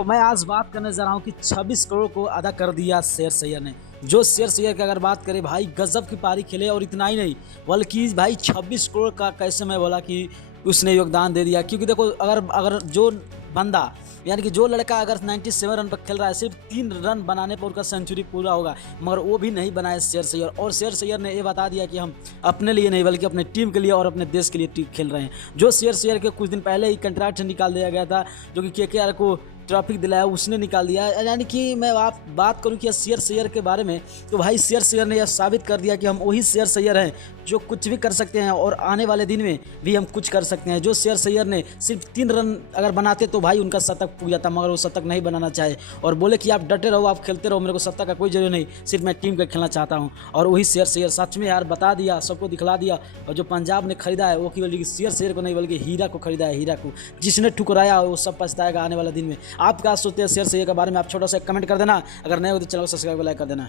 तो मैं आज बात करने जा रहा हूँ कि 26 करोड़ को अदा कर दिया श्रेयस अय्यर ने। जो श्रेयस अय्यर की अगर बात करें भाई, गजब की पारी खेले और इतना ही नहीं बल्कि भाई 26 करोड़ का कैसे मैं बोला कि उसने योगदान दे दिया। क्योंकि देखो अगर अगर जो बंदा यानी कि जो लड़का अगर 97 रन पर खेल रहा है, सिर्फ 3 रन बनाने पर उसका सेंचुरी पूरा होगा, मगर वो भी नहीं बनाया श्रेयस अय्यर। और श्रेयस अय्यर ने ये बता दिया कि हम अपने लिए नहीं बल्कि अपने टीम के लिए और अपने देश के लिए खेल रहे हैं। जो श्रेयस अय्यर के कुछ दिन पहले ही कंट्रैक्ट से निकाल दिया गया था, जो कि केकेआर को ट्रॉफी दिलाया, उसने निकाल दिया। यानी कि मैं आप बात करूं कि श्रेयस अय्यर के बारे में, तो भाई श्रेयस अय्यर ने यह साबित कर दिया कि हम वही श्रेयस अय्यर हैं जो कुछ भी कर सकते हैं और आने वाले दिन में भी हम कुछ कर सकते हैं। जो श्रेयस अय्यर ने सिर्फ 3 रन अगर बनाते तो भाई उनका शतक पूरा था, मगर वो शतक नहीं बनाना चाहे और बोले कि आप डटे रहो, आप खेलते रहो, मेरे को शतक का कोई जरूरत नहीं, सिर्फ मैं टीम का खेलना चाहता हूँ। और वही श्रेयस अय्यर सच में यार बता दिया, सबको दिखला दिया। और जो पंजाब ने खरीदा है वो केवल श्रेयस अय्यर को नहीं बल्कि हीरा को खरीदा है। हीरा को जिसने ठुकराया वो सब पछताएगा आने वाले दिन में। आप क्या सोचते हैं श्रेयस अय्यर के बारे में? आप छोटा सा कमेंट कर देना। अगर नए हो तो चैनल को सब्सक्राइब लाइक कर देना।